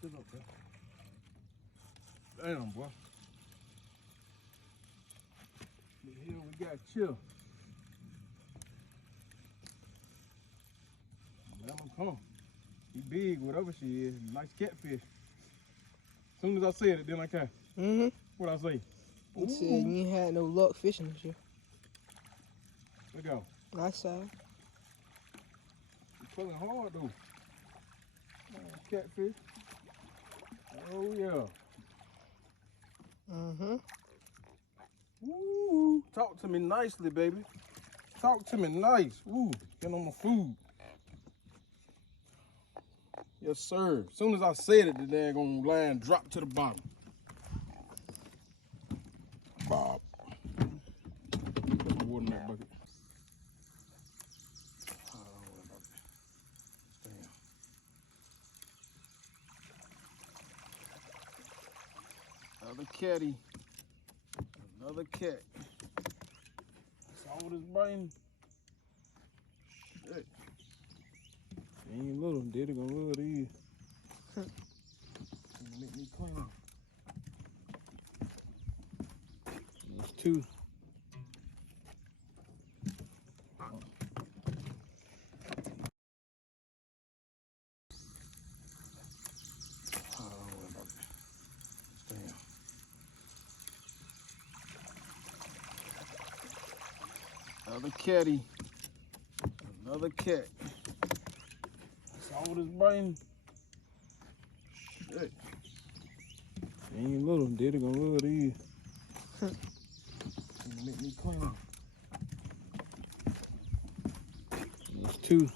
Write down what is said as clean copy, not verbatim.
It's okay. Damn, boy. Here we got Chill. Let him come. He big, whatever she is. Nice catfish. As soon as I said it, then I came. Mm-hmm. What I say? You said you ain't had no luck fishing this year. Look out. I saw. He's pulling hard though. Catfish. Oh yeah. Mm-hmm. Ooh, talk to me nicely, baby. Talk to me nice. Ooh, get on my food. Yes, sir. As soon as I said it, the daggone line dropped to the bottom. Bob. Put some water in that bucket. Oh, damn. Another catty. Another cat. Saw this brain. Shit. She ain't little, daddy gonna love these. Make me clean them. There's two. Another catty. Another cat. Saw this brain. Shit. She ain't little, daddy gonna love these. Make me clean them. There's two.